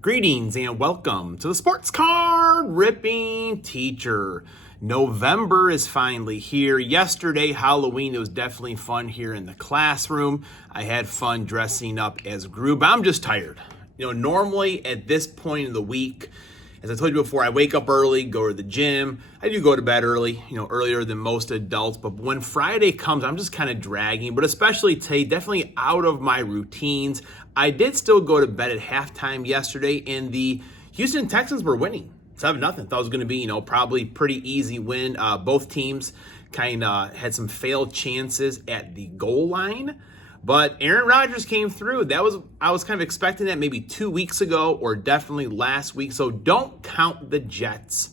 Greetings and welcome to the Sports Card Ripping Teacher. November is finally here. Yesterday, Halloween, it was definitely fun here in the classroom. I had fun dressing up as Gru, but I'm just tired. Normally at this point in the week, as I told you before, I wake up early, go to the gym. I do go to bed early, earlier than most adults. But when Friday comes, I'm just kind of dragging. But especially today, definitely out of my routines. I did still go to bed at halftime yesterday, and the Houston Texans were winning 7-0. Thought it was going to be, probably pretty easy win. Both teams kind of had some failed chances at the goal line. But Aaron Rodgers came through. I was kind of expecting that maybe 2 weeks ago or definitely last week. So don't count the Jets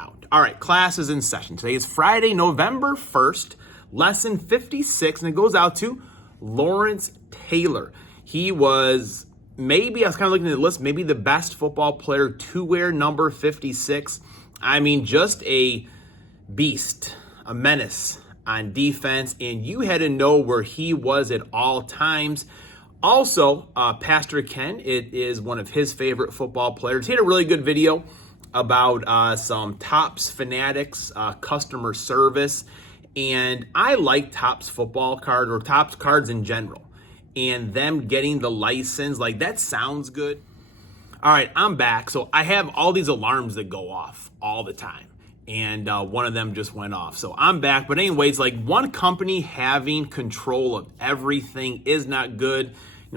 out. All right, class is in session. Today is Friday, November 1st, lesson 56, and it goes out to Lawrence Taylor. He was maybe, I was kind of looking at the list, maybe the best football player to wear number 56. I mean, just a beast, a menace on defense, and you had to know where he was at all times. Also, Pastor Ken, it is one of his favorite football players. He had a really good video about some Topps Fanatics customer service, and I like Topps football card or Topps cards in general, and them getting the license, like that sounds good. All right, I'm back. So I have all these alarms that go off all the time. And one of them just went off. So I'm back. But anyways, like one company having control of everything is not good.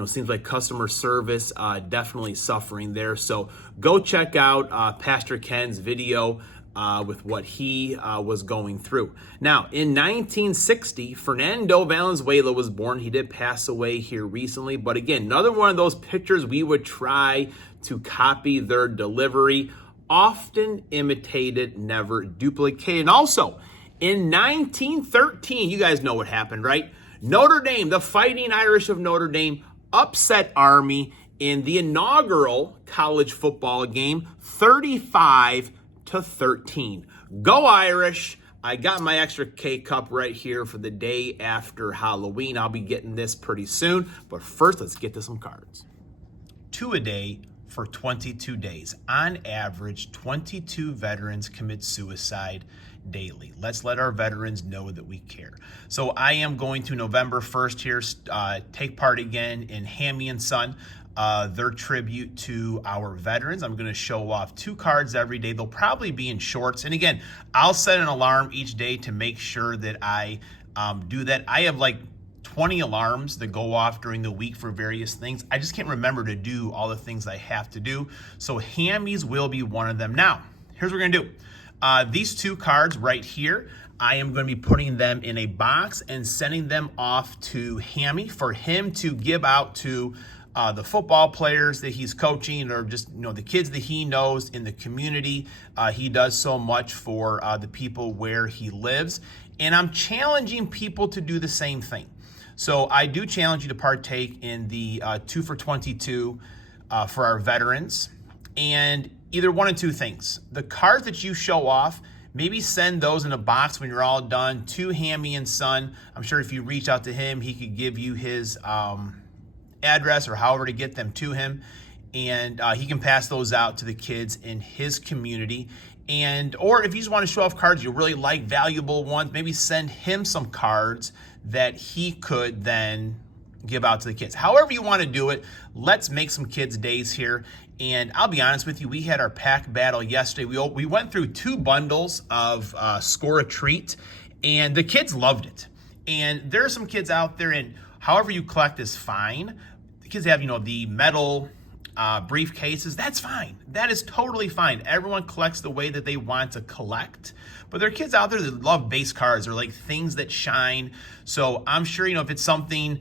Seems like customer service definitely suffering there. So go check out Pastor Ken's video with what he was going through. Now, in 1960, Fernando Valenzuela was born. He did pass away here recently. But again, another one of those pitchers we would try to copy their delivery. Often imitated, never duplicated. And also, in 1913, you guys know what happened, right? Notre Dame, the Fighting Irish of Notre Dame, upset Army in the inaugural college football game, 35-13. Go Irish! I got my extra K-Cup right here for the day after Halloween. I'll be getting this pretty soon. But first, let's get to some cards. Two a day for 22 days. On average, 22 veterans commit suicide daily. Let's let our veterans know that we care. So I am going to November 1st here, take part again in Hammy and Son, their tribute to our veterans. I'm going to show off 2 cards every day. They'll probably be in shorts. And again, I'll set an alarm each day to make sure that I do that. I have like 20 alarms that go off during the week for various things. I just can't remember to do all the things I have to do. So Hammies will be one of them. Now, here's what we're gonna do. These 2 cards right here, I am gonna be putting them in a box and sending them off to Hammy for him to give out to the football players that he's coaching, or just the kids that he knows in the community. He does so much for the people where he lives. And I'm challenging people to do the same thing. So I do challenge you to partake in the 2 for 22 for our veterans. And either one of 2 things. The cards that you show off, maybe send those in a box when you're all done to Hammy and Son. I'm sure if you reach out to him, he could give you his address or however to get them to him. And he can pass those out to the kids in his community. Or if you just want to show off cards you really like, valuable ones, maybe send him some cards that he could then give out to the kids. However you want to do it, let's make some kids' days here. And I'll be honest with you, we had our pack battle yesterday. We went through 2 bundles of Score a Treat, and the kids loved it. And there are some kids out there, and however you collect is fine. The kids have, the metal briefcases. That's fine. That is totally fine. Everyone collects the way that they want to collect. But there are kids out there that love base cards or like things that shine. So I'm sure, if it's something,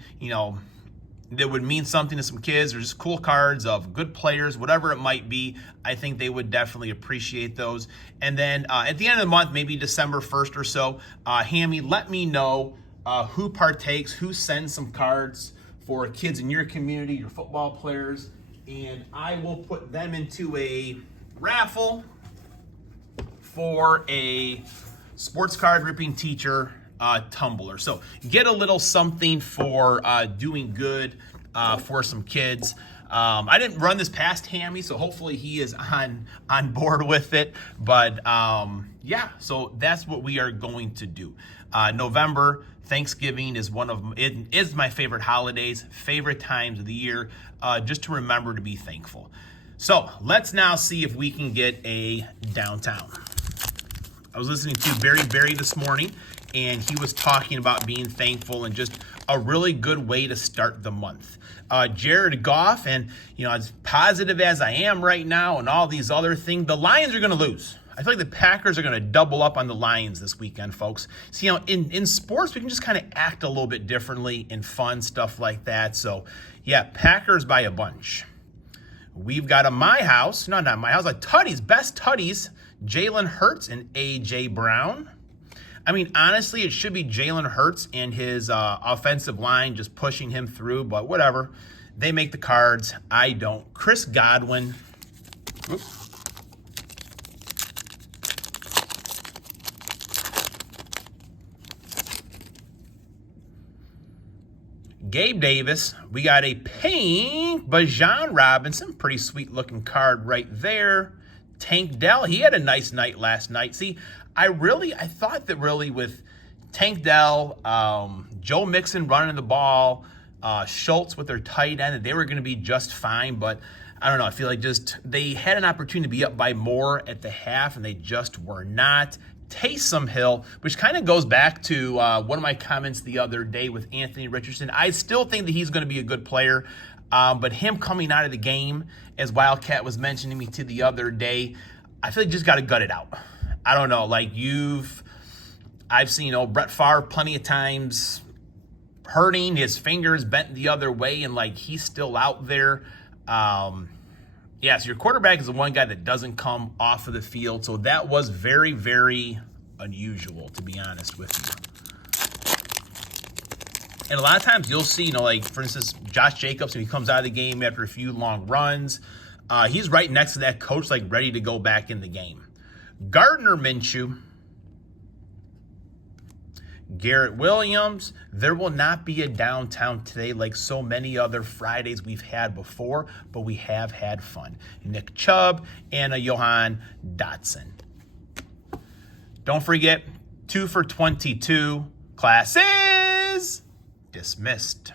that would mean something to some kids, or just cool cards of good players, whatever it might be, I think they would definitely appreciate those. And then at the end of the month, maybe December 1st or so, Hammy, let me know who partakes, who sends some cards for kids in your community, your football players, and I will put them into a raffle for a Sports Card Ripping Teacher tumbler. So get a little something for doing good for some kids. I didn't run this past Hammy, so hopefully he is on board with it. But yeah, so that's what we are going to do. November, Thanksgiving is it is my favorite holidays, favorite times of the year, just to remember to be thankful. So let's now see if we can get a downtown. I was listening to Barry this morning, and he was talking about being thankful and just a really good way to start the month. Jared Goff, and as positive as I am right now and all these other things, the Lions are going to lose. I feel like the Packers are going to double up on the Lions this weekend, folks. So, in sports, we can just kind of act a little bit differently in fun stuff like that. So, yeah, Packers by a bunch. We've got not my house, like Tutties, best Tutties, Jalen Hurts and A.J. Brown. I mean, honestly, it should be Jalen Hurts and his offensive line just pushing him through, but whatever. They make the cards. I don't. Chris Godwin. Oops. Gabe Davis. We got a pink Bijan Robinson. Pretty sweet looking card right there. Tank Dell. He had a nice night last night. See, I thought that really with Tank Dell, Joe Mixon running the ball, Schultz with their tight end, that they were going to be just fine. But I don't know. I feel like they had an opportunity to be up by more at the half, and they just were not. Taysom Hill, which kind of goes back to one of my comments the other day with Anthony Richardson. I still think that he's going to be a good player, but him coming out of the game, as Wildcat was mentioning me to the other day, I feel like you just got to gut it out. I don't know, I've seen Brett Favre plenty of times hurting, his fingers bent the other way, and he's still out there. Yeah, so your quarterback is the one guy that doesn't come off of the field. So that was very, very unusual, to be honest with you. And a lot of times you'll see, for instance, Josh Jacobs, when he comes out of the game after a few long runs, he's right next to that coach, ready to go back in the game. Gardner Minshew, Garrett Williams. There will not be a downtown today like so many other Fridays we've had before, but we have had fun. Nick Chubb and a Johan Dotson. Don't forget, 2 for 22. Class is dismissed.